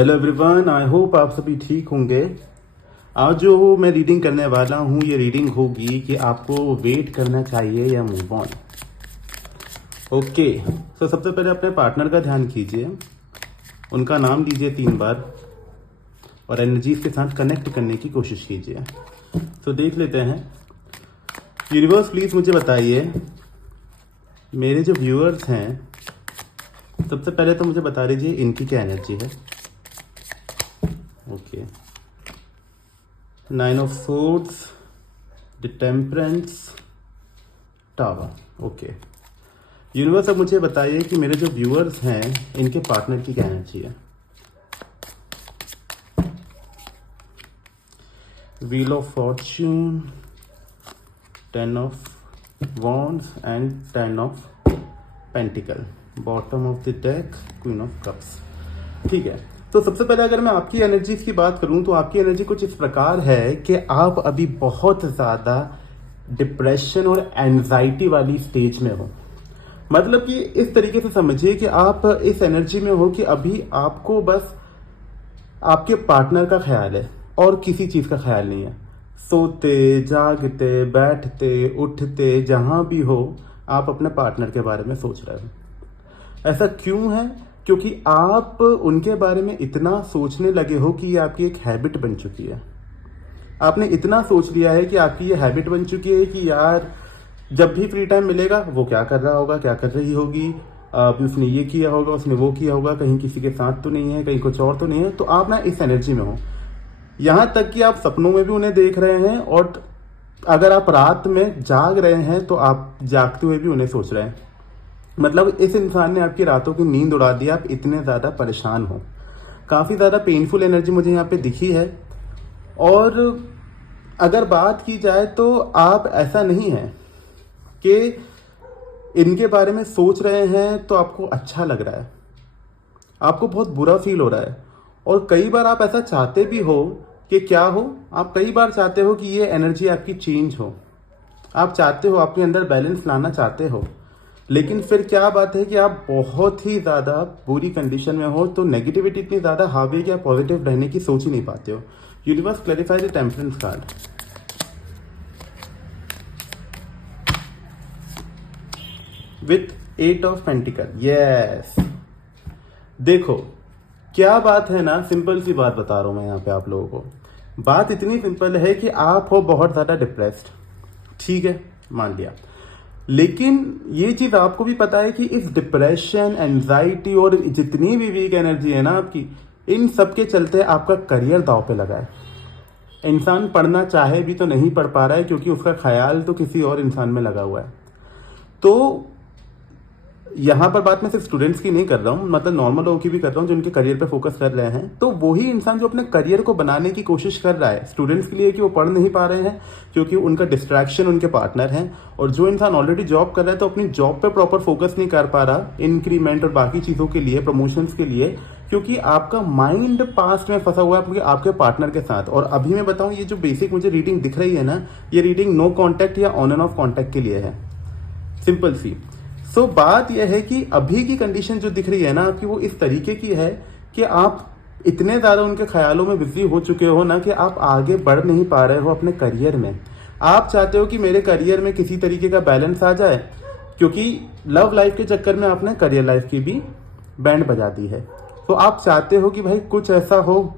Hello everyone, I hope आप सभी ठीक होंगे। आज जो मैं रीडिंग करने वाला हूँ ये रीडिंग होगी कि आपको वेट करना चाहिए या मूव ऑन। ओके, तो सबसे पहले अपने पार्टनर का ध्यान कीजिए, उनका नाम लीजिए 3 बार और एनर्जीज के साथ कनेक्ट करने की कोशिश कीजिए। तो देख लेते हैं। यूनिवर्स प्लीज मुझे बताइए, मेरे जो व्यूअर्स हैं सबसे पहले तो मुझे बता दीजिए इनकी क्या एनर्जी है। Okay, 9 of swords, the temperance, tower. Okay universe, अब मुझे बताइए कि मेरे जो व्यूअर्स हैं इनके पार्टनर की क्या एनर्जी है। Wheel of Fortune, 10 of wands and 10 of pentacle, bottom of the deck, queen of cups. ठीक है, तो सबसे पहले अगर मैं आपकी एनर्जीज की बात करूं तो आपकी एनर्जी कुछ इस प्रकार है कि आप अभी बहुत ज़्यादा डिप्रेशन और एंजाइटी वाली स्टेज में हो। मतलब कि इस तरीके से समझिए कि आप इस एनर्जी में हो कि अभी आपको बस आपके पार्टनर का ख्याल है और किसी चीज़ का ख्याल नहीं है। सोते जागते बैठते उठते जहां भी हो आप अपने पार्टनर के बारे में सोच रहे हो। ऐसा क्यों है? क्योंकि आप उनके बारे में इतना सोचने लगे हो कि ये आपकी एक हैबिट बन चुकी है। आपने इतना सोच लिया है कि आपकी ये हैबिट बन चुकी है कि यार जब भी फ्री टाइम मिलेगा वो क्या कर रहा होगा, क्या कर रही होगी, उसने ये किया होगा, उसने वो किया होगा, कहीं किसी के साथ तो नहीं है, कहीं कुछ और तो नहीं है। तो आप ना इस एनर्जी में हो, यहां तक कि आप सपनों में भी उन्हें देख रहे हैं और अगर आप रात में जाग रहे हैं तो आप जागते हुए भी उन्हें सोच रहे हैं। मतलब इस इंसान ने आपकी रातों की नींद उड़ा दी, आप इतने ज्यादा परेशान हो। काफी ज्यादा पेनफुल एनर्जी मुझे यहाँ पे दिखी है। और अगर बात की जाए तो आप ऐसा नहीं है कि इनके बारे में सोच रहे हैं तो आपको अच्छा लग रहा है, आपको बहुत बुरा फील हो रहा है। और कई बार आप ऐसा चाहते भी हो कि क्या हो, आप कई बार चाहते हो कि ये एनर्जी आपकी चेंज हो, आप चाहते हो अपने अंदर बैलेंस लाना चाहते हो। लेकिन फिर क्या बात है कि आप बहुत ही ज्यादा बुरी कंडीशन में हो, तो नेगेटिविटी इतनी ज्यादा हावी है कि आप पॉजिटिव रहने की सोच ही नहीं पाते हो। Universe clarify the temperance card. With 8 of pentacle. Yes, देखो क्या बात है ना, सिंपल सी बात बता रहा हूं मैं यहाँ पे आप लोगों को। बात इतनी सिंपल है कि आप हो बहुत ज्यादा डिप्रेस्ड, ठीक है, मान लिया। लेकिन ये चीज आपको भी पता है कि इस डिप्रेशन, एंजाइटी और जितनी भी वीक एनर्जी है ना आपकी, इन सब के चलते आपका करियर दांव पे लगा है। इंसान पढ़ना चाहे भी तो नहीं पढ़ पा रहा है क्योंकि उसका ख्याल तो किसी और इंसान में लगा हुआ है। तो यहाँ पर बात मैं सिर्फ स्टूडेंट्स की नहीं कर रहा हूँ, मतलब नॉर्मल लोगों की भी कर रहा हूँ जो उनके करियर पे फोकस कर रहे हैं। तो वही इंसान जो अपने करियर को बनाने की कोशिश कर रहा है स्टूडेंट्स के लिए कि वो पढ़ नहीं पा रहे हैं क्योंकि उनका डिस्ट्रैक्शन उनके पार्टनर हैं, और जो इंसान ऑलरेडी जॉब कर रहा है तो अपनी जॉब पे प्रॉपर फोकस नहीं कर पा रहा इंक्रीमेंट और बाकी चीजों के लिए, प्रमोशंस के लिए, क्योंकि आपका माइंड पास्ट में फंसा हुआ है आपके पार्टनर के साथ। और अभी मैं बताऊं, ये जो बेसिक मुझे रीडिंग दिख रही है ना, ये रीडिंग नो कॉन्टैक्ट या ऑन एंड ऑफ कॉन्टैक्ट के लिए है, सिंपल सी। सो बात यह है कि अभी की कंडीशन जो दिख रही है ना आपकी, वो इस तरीके की है कि आप इतने ज्यादा उनके ख्यालों में बिजी हो चुके हो ना कि आप आगे बढ़ नहीं पा रहे हो अपने करियर में। आप चाहते हो कि मेरे करियर में किसी तरीके का बैलेंस आ जाए, क्योंकि लव लाइफ के चक्कर में आपने करियर लाइफ की भी बैंड बजा दी है। तो आप चाहते हो कि भाई कुछ ऐसा हो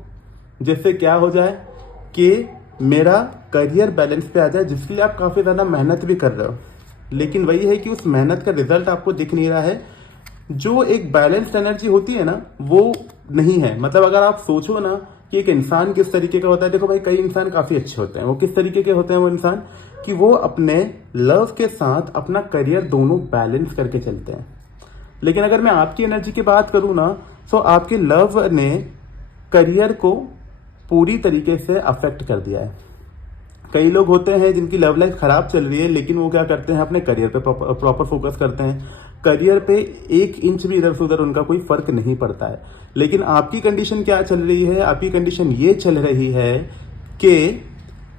जिससे क्या हो जाए कि मेरा करियर बैलेंस पे आ जाए, जिसके लिए आप काफी ज्यादा मेहनत भी कर रहे हो। लेकिन वही है कि उस मेहनत का रिजल्ट आपको दिख नहीं रहा है। जो एक बैलेंस्ड एनर्जी होती है ना, वो नहीं है। मतलब अगर आप सोचो ना कि एक इंसान किस तरीके का होता है, देखो भाई कई इंसान काफी अच्छे होते हैं, वो किस तरीके के होते हैं वो इंसान, कि वो अपने लव के साथ अपना करियर दोनों बैलेंस करके चलते हैं। लेकिन अगर मैं आपकी एनर्जी की बात करूं ना, तो आपके लव ने करियर को पूरी तरीके से अफेक्ट कर दिया है। कई लोग होते हैं जिनकी लव लाइफ खराब चल रही है, लेकिन वो क्या करते हैं, अपने करियर पे प्रॉपर फोकस करते हैं। करियर पे 1 इंच भी इधर से उधर उनका कोई फर्क नहीं पड़ता है। लेकिन आपकी कंडीशन क्या चल रही है? आपकी कंडीशन ये चल रही है कि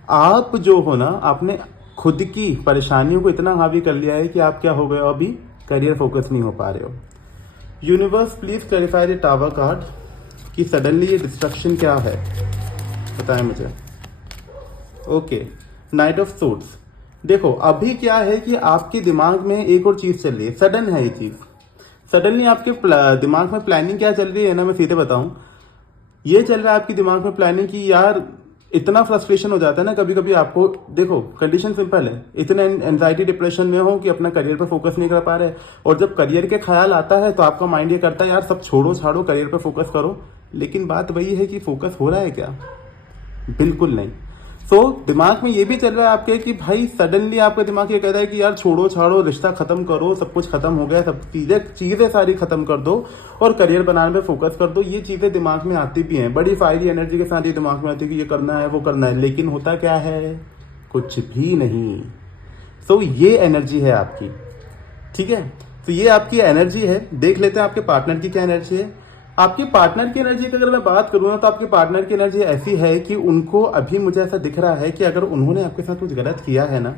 आप जो हो ना, आपने खुद की परेशानियों को इतना हावी कर लिया है कि आप क्या हो गए हो, अभी करियर फोकस नहीं हो पा रहे हो। Universe please clarify the tower card. कि सडनली ये डिस्ट्रक्शन क्या है, बताएं मुझे। Okay, night of swords. देखो अभी क्या है कि आपके दिमाग में एक और चीज चल रही है, सडन है ये चीज। सडनली आपके दिमाग में प्लानिंग क्या चल रही है ना, मैं सीधे बताऊं, ये चल रहा है आपके दिमाग में प्लानिंग कि यार इतना फ्रस्ट्रेशन हो जाता है ना कभी कभी आपको। देखो कंडीशन सिंपल है, इतने एंजाइटी डिप्रेशन में हो कि अपना करियर पे फोकस नहीं कर पा रहे, और जब करियर के ख्याल आता है तो आपका माइंड ये करता है यार सब छोड़ो छाड़ो, करियर पे फोकस करो। लेकिन बात वही है कि फोकस हो रहा है क्या? बिल्कुल नहीं। सो दिमाग में ये भी चल रहा है आपके कि भाई सडनली आपका दिमाग ये कह रहा है कि यार छोड़ो छाड़ो, रिश्ता खत्म करो, सब कुछ खत्म हो गया, सब चीजें सारी खत्म कर दो और करियर बनाने पे फोकस कर दो। ये चीजें दिमाग में आती भी हैं, बड़ी फायरी एनर्जी के साथ ये दिमाग में आती है कि ये करना है वो करना है, लेकिन होता क्या है? कुछ भी नहीं। सो ये एनर्जी है आपकी, ठीक है। तो ये आपकी एनर्जी है। देख लेते हैं आपके पार्टनर की क्या एनर्जी है। आपके पार्टनर की एनर्जी की अगर मैं बात करूं ना, तो आपके पार्टनर की एनर्जी ऐसी है कि उनको अभी मुझे ऐसा दिख रहा है कि अगर उन्होंने आपके साथ कुछ गलत किया है ना,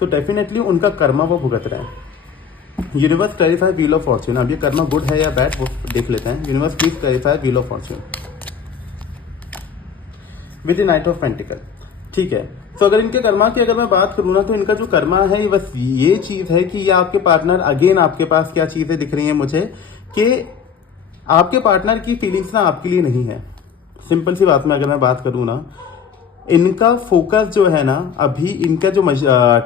तो डेफिनेटली उनका कर्मा वो भुगत रहे हैं। Universe clarify wheel of Fortune. अब ये कर्मा गुड है या बैड वो देख लेते हैं। Universe please clarify wheel of Fortune with the night of pentacle, ठीक है। तो अगर इनके कर्मा की अगर मैं बात करूं ना, तो इनका जो कर्मा है ये बस ये चीज है कि ये आपके पार्टनर, अगेन आपके पास क्या चीजें दिख रही है मुझे कि आपके पार्टनर की फीलिंग्स ना आपके लिए नहीं है। सिंपल सी बात में अगर मैं बात करूं ना, इनका फोकस जो है ना अभी, इनका जो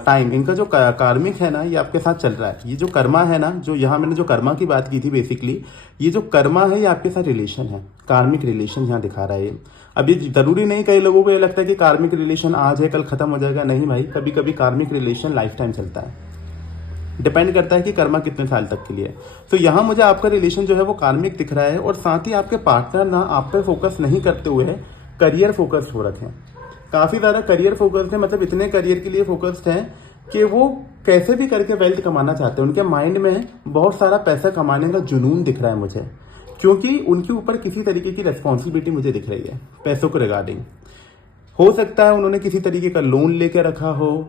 टाइम, इनका जो कार्मिक है ना, ये आपके साथ चल रहा है। ये जो कर्मा है ना, जो यहाँ मैंने जो कर्मा की बात की थी बेसिकली, ये जो कर्मा है ये आपके साथ रिलेशन है, कार्मिक रिलेशन यहाँ दिखा रहा है ये। अब ये जरूरी नहीं, कई लोगों को ये लगता है कि कार्मिक रिलेशन आज है कल खत्म हो जाएगा। नहीं भाई, कभी कभी कार्मिक रिलेशन लाइफ टाइम चलता है, डिपेंड करता है कि कर्मा कितने साल तक के लिए। तो यहाँ मुझे आपका रिलेशन जो है वो कार्मिक दिख रहा है, और साथ ही आपके पार्टनर ना आप पे फोकस नहीं करते हुए करियर फोकस्ड हो रखे हैं, काफी ज्यादा करियर फोकस्ड है। मतलब इतने करियर के लिए फोकस्ड हैं कि वो कैसे भी करके वेल्थ कमाना चाहते हैं। उनके माइंड में बहुत सारा पैसा कमाने का जुनून दिख रहा है मुझे, क्योंकि उनके ऊपर किसी तरीके की रेस्पॉन्सिबिलिटी मुझे दिख रही है पैसों को रिगार्डिंग। हो सकता है उन्होंने किसी तरीके का लोन लेके रखा हो,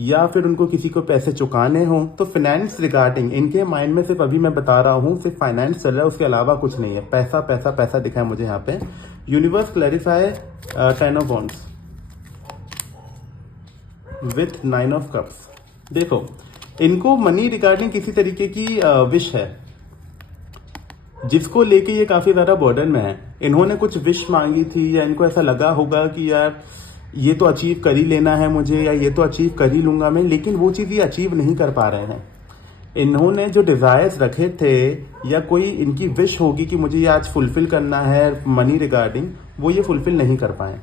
या फिर उनको किसी को पैसे चुकाने हो। तो फाइनेंस रिगार्डिंग इनके माइंड में सिर्फ, अभी मैं बता रहा हूँ, सिर्फ फाइनेंस चल रहा है, उसके अलावा कुछ नहीं है। पैसा पैसा पैसा दिखा है मुझे यहाँ पे। Universe clarify 10 of wands with 9 of cups. देखो इनको मनी रिगार्डिंग किसी तरीके की विश है, जिसको लेके ये काफी ज्यादा बर्डन में है। इन्होंने कुछ विश मांगी थी, या इनको ऐसा लगा होगा कि यार ये तो अचीव कर ही लेना है मुझे, या ये तो अचीव कर ही लूंगा मैं, लेकिन वो चीज ये अचीव नहीं कर पा रहे हैं। इन्होंने जो डिजायर्स रखे थे, या कोई इनकी विश होगी कि मुझे ये आज फुलफिल करना है मनी रिगार्डिंग, वो ये फुलफिल नहीं कर पाए।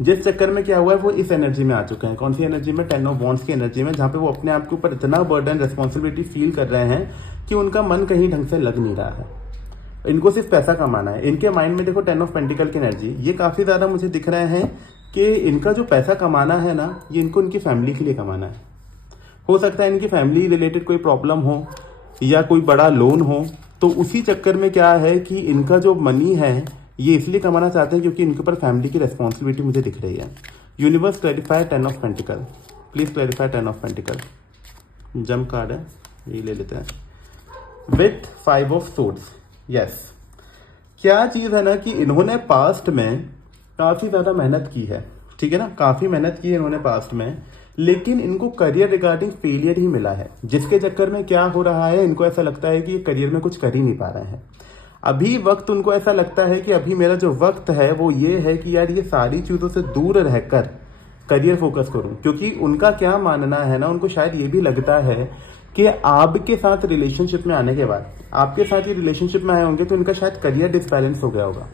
जिस चक्कर में क्या हुआ है, वो इस एनर्जी में आ चुके हैं। कौन सी एनर्जी में? 10 ऑफ वॉन्ड्स की एनर्जी में, जहां पे वो अपने आप के ऊपर इतना बर्डन, रेस्पॉन्सिबिलिटी फील कर रहे हैं कि उनका मन कहीं ढंग से लग नहीं रहा है। इनको सिर्फ पैसा कमाना है। इनके माइंड में देखो 10 ऑफ पेंटिकल की एनर्जी, ये काफी ज्यादा मुझे दिख रहे हैं कि इनका जो पैसा कमाना है ना, ये इनको इनकी फैमिली के लिए कमाना है। हो सकता है इनकी फैमिली रिलेटेड कोई प्रॉब्लम हो, या कोई बड़ा लोन हो, तो उसी चक्कर में क्या है कि इनका जो मनी है ये इसलिए कमाना चाहते हैं क्योंकि इनके ऊपर फैमिली की रेस्पॉन्सिबिलिटी मुझे दिख रही है। Universe clarify 10 of pentacle, please clarify 10 of pentacle. जम कार्ड है, ये ले लेते हैं विथ 5 ऑफ सोर्ड्स। यस, क्या चीज है ना कि इन्होंने पास्ट में काफी ज्यादा मेहनत की है, ठीक है ना, काफी मेहनत की है इन्होंने पास्ट में, लेकिन इनको करियर रिगार्डिंग फेलियर ही मिला है। जिसके चक्कर में क्या हो रहा है, इनको ऐसा लगता है कि ये करियर में कुछ कर ही नहीं पा रहे हैं। अभी वक्त उनको ऐसा लगता है कि अभी मेरा जो वक्त है वो ये है कि यार ये सारी चीजों से दूर रहकर करियर फोकस करूं। क्योंकि उनका क्या मानना है ना, उनको शायद ये भी लगता है कि आपके साथ रिलेशनशिप में आने के बाद, आपके साथ ये रिलेशनशिप में आए होंगे तो इनका शायद करियर डिसबैलेंस हो गया होगा।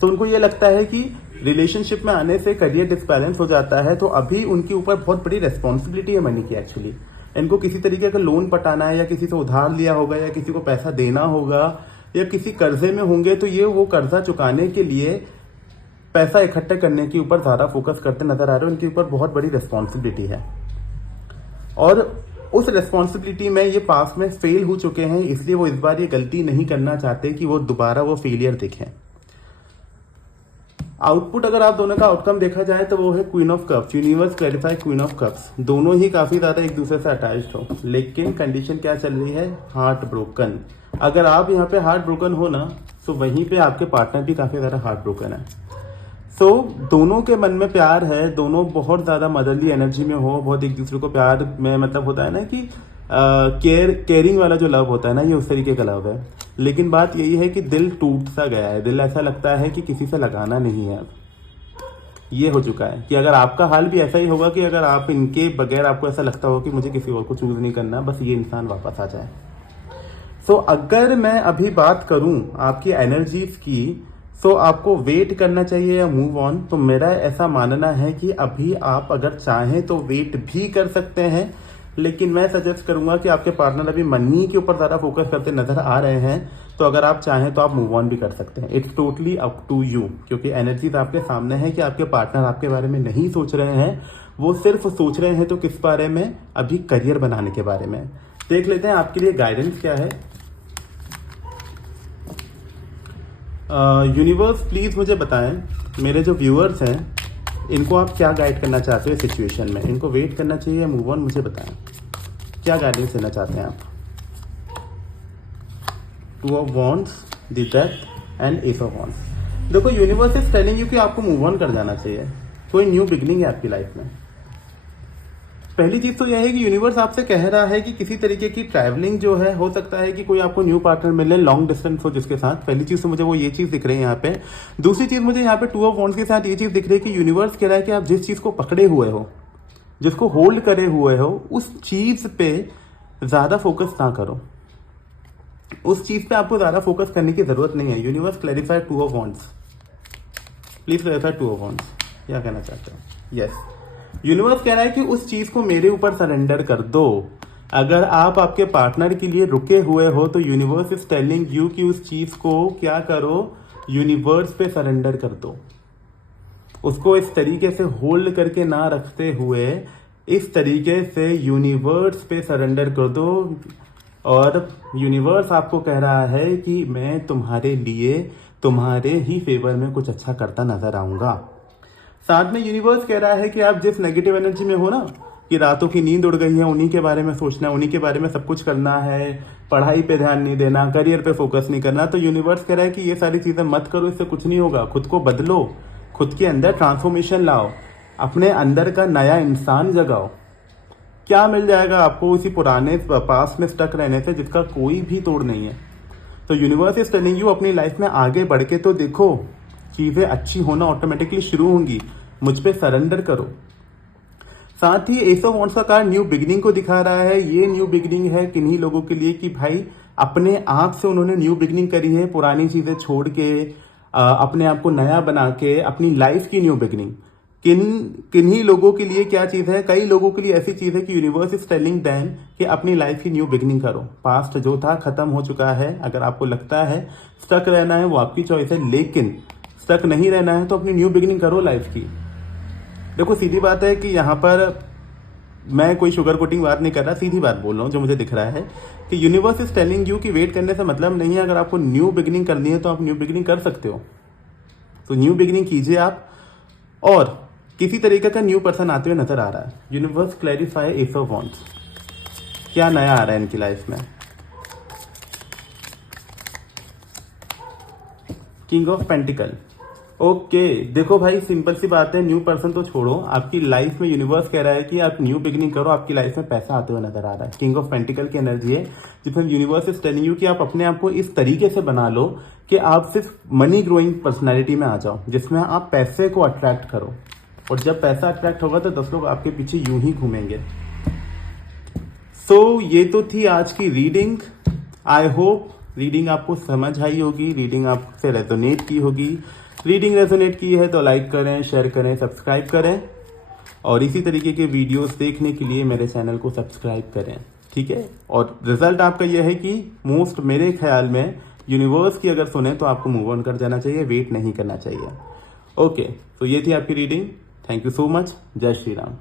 तो उनको ये लगता है कि रिलेशनशिप में आने से करियर डिसबैलेंस हो जाता है, तो अभी उनके ऊपर बहुत बड़ी रेस्पॉन्सिबिलिटी है मनी की। एक्चुअली इनको किसी तरीके का लोन पटाना है, या किसी से उधार लिया होगा, या किसी को पैसा देना होगा, या किसी कर्जे में होंगे, तो ये वो कर्जा चुकाने के लिए पैसा इकट्ठा करने के ऊपर ज्यादा फोकस करते नजर आ रहे हैं। उनके ऊपर बहुत बड़ी रेस्पॉन्सिबिलिटी है, और उस रेस्पॉन्सिबिलिटी में ये पास में फेल हो चुके हैं, इसलिए वो इस बार ये गलती नहीं करना चाहते कि वो दोबारा वो फेलियर दिखें। आउटपुट अगर आप दोनों का आउटकम देखा जाए तो वो है queen of cups. Universe clarify queen of cups. दोनों ही काफी ज्यादा एक दूसरे से अटैच्ड हो, लेकिन कंडीशन क्या चल रही है? Heart broken. अगर आप यहाँ पे हार्ट ब्रोकन हो ना, सो वहीं पे आपके पार्टनर भी काफी ज्यादा हार्ट ब्रोकन है। सो दोनों के मन में प्यार है, दोनों बहुत ज्यादा मदरली एनर्जी में हो, बहुत एक दूसरे को प्यार में, मतलब होता है ना कि केयरिंग वाला जो लव होता है ना, ये उस तरीके का लव है। लेकिन बात यही है कि दिल टूट सा गया है, दिल ऐसा लगता है कि किसी से लगाना नहीं है। ये हो चुका है कि अगर आपका हाल भी ऐसा ही होगा कि अगर आप इनके बगैर आपको ऐसा लगता हो कि मुझे किसी और को चूज नहीं करना, बस ये इंसान वापस आ जाए। सो अगर मैं अभी बात करूं आपकी एनर्जीज की, सो आपको वेट करना चाहिए या मूव ऑन। तो मेरा ऐसा मानना है कि अभी आप अगर चाहें तो वेट भी कर सकते हैं, लेकिन मैं सजेस्ट करूंगा कि आपके पार्टनर अभी मनी के ऊपर ज्यादा फोकस करते नजर आ रहे हैं, तो अगर आप चाहें तो आप मूव ऑन भी कर सकते हैं। It's totally up to you, क्योंकि एनर्जीज आपके सामने है कि आपके पार्टनर आपके बारे में नहीं सोच रहे हैं, वो सिर्फ सोच रहे हैं तो किस बारे में, अभी करियर बनाने के बारे में। देख लेते हैं आपके लिए गाइडेंस क्या है। यूनिवर्स प्लीज मुझे बताएं, मेरे जो व्यूअर्स हैं इनको आप क्या गाइड करना चाहते हो सिचुएशन में, इनको वेट करना चाहिए या मूव ऑन, मुझे बताएं क्या गाइडेंस देना चाहते हैं आप। Two of wands, the death and S of wands. देखो यूनिवर्स इज टेलिंग यू कि आपको मूव ऑन कर जाना चाहिए, कोई न्यू बिगनिंग है आपकी लाइफ में। पहली चीज तो यह है कि यूनिवर्स आपसे कह रहा है कि किसी तरीके की ट्रैवलिंग जो है, हो सकता है कि कोई आपको न्यू पार्टनर मिले लॉन्ग डिस्टेंस हो जिसके साथ। पहली चीज तो मुझे वो ये चीज दिख रही है यहाँ पे। दूसरी चीज मुझे यहाँ पे टू ऑफ वॉन्ड्स के साथ ये चीज दिख रही है कि यूनिवर्स कह रहा है कि आप जिस चीज को पकड़े हुए हो, जिसको होल्ड करे हुए हो, उस चीज पे ज्यादा फोकस ना करो। उस चीज पे आपको ज्यादा फोकस करने की जरूरत नहीं है। Universe clarify two of wands, please clarify two of wands, क्या कहना चाहते हो। यस, यूनिवर्स कह रहा है कि उस चीज को मेरे ऊपर सरेंडर कर दो। अगर आप आपके पार्टनर के लिए रुके हुए हो तो यूनिवर्स इज टेलिंग यू कि उस चीज को क्या करो, यूनिवर्स पे सरेंडर कर दो। उसको इस तरीके से होल्ड करके ना रखते हुए इस तरीके से यूनिवर्स पे सरेंडर कर दो। और यूनिवर्स आपको कह रहा है कि मैं तुम्हारे लिए, तुम्हारे ही फेवर में कुछ अच्छा करता नजर आऊंगा। साथ में यूनिवर्स कह रहा है कि आप जिस नेगेटिव एनर्जी में हो ना, कि रातों की नींद उड़ गई है, उन्हीं के बारे में सोचना है, उन्हीं के बारे में सब कुछ करना है, पढ़ाई पे ध्यान नहीं देना, करियर पे फोकस नहीं करना, तो यूनिवर्स कह रहा है कि ये सारी चीजें मत करो, इससे कुछ नहीं होगा। खुद को बदलो, खुद के अंदर ट्रांसफॉर्मेशन लाओ, अपने अंदर का नया इंसान जगाओ। क्या मिल जाएगा आपको उसी पुराने पास्ट में स्टक रहने से जिसका कोई भी तोड़ नहीं है। तो यूनिवर्स इज टेलिंग यू अपनी लाइफ में आगे बढ़ के तो देखो, चीजें अच्छी होना ऑटोमेटिकली शुरू होंगी, मुझ पे सरेंडर करो। साथ ही एस ऑफ वॉन्ड्स का कार्ड न्यू बिगिनिंग को दिखा रहा है। ये न्यू बिगिनिंग है किन्हीं लोगों के लिए कि भाई अपने आप से उन्होंने न्यू बिगिनिंग करी है, पुरानी चीजें छोड़ के अपने आप को नया बना के अपनी लाइफ की न्यू बिगिनिंग। किन्हीं लोगों के लिए क्या चीज है, कई लोगों के लिए ऐसी चीज है कि यूनिवर्स इज टेलिंग देम कि अपनी लाइफ की न्यू बिगिनिंग करो। पास्ट जो था खत्म हो चुका है। अगर आपको लगता है स्टक रहना है वो आपकी चॉइस है, लेकिन स्टक नहीं रहना है तो अपनी न्यू बिगिनिंग करो लाइफ की। देखो सीधी बात है कि यहाँ पर मैं कोई शुगर कोटिंग बात नहीं कर रहा, सीधी बात बोल रहा हूँ जो मुझे दिख रहा है कि यूनिवर्स इज टेलिंग यू कि वेट करने से मतलब नहीं है। अगर आपको न्यू बिगिनिंग करनी है तो आप न्यू बिगिनिंग कर सकते हो, तो न्यू बिगिनिंग कीजिए आप। और किसी तरीके का न्यू पर्सन आते हुए नजर आ रहा है। Universe clarify S of wands, क्या नया आ रहा है इनकी लाइफ में। किंग ऑफ पेंटिकल, ओके देखो भाई सिंपल सी बात है, न्यू पर्सन तो छोड़ो, आपकी लाइफ में यूनिवर्स कह रहा है कि आप न्यू बिगिनिंग करो, आपकी लाइफ में पैसा आते हुए नजर आ रहा है। किंग ऑफ पेंटिकल की एनर्जी है जिसमें यूनिवर्स इज टेलिंग यू कि आप अपने आप को इस तरीके से बना लो कि आप सिर्फ मनी ग्रोइंग पर्सनैलिटी में आ जाओ, जिसमें आप पैसे को अट्रैक्ट करो। और जब पैसा अट्रैक्ट होगा तो 10 लोग आपके पीछे यूं ही घूमेंगे। सो ये तो थी आज की रीडिंग। आई होप रीडिंग आपको समझ आई होगी, रीडिंग आपसे रेजोनेट की होगी। रीडिंग रेजोनेट की है तो लाइक करें, शेयर करें, सब्सक्राइब करें, और इसी तरीके के वीडियोस देखने के लिए मेरे चैनल को सब्सक्राइब करें, ठीक है। और रिजल्ट आपका यह है कि मोस्ट मेरे ख्याल में यूनिवर्स की अगर सुने तो आपको मूव ऑन कर जाना चाहिए, वेट नहीं करना चाहिए। ओके, तो ये थी आपकी reading. Thank you so much. जय श्री राम।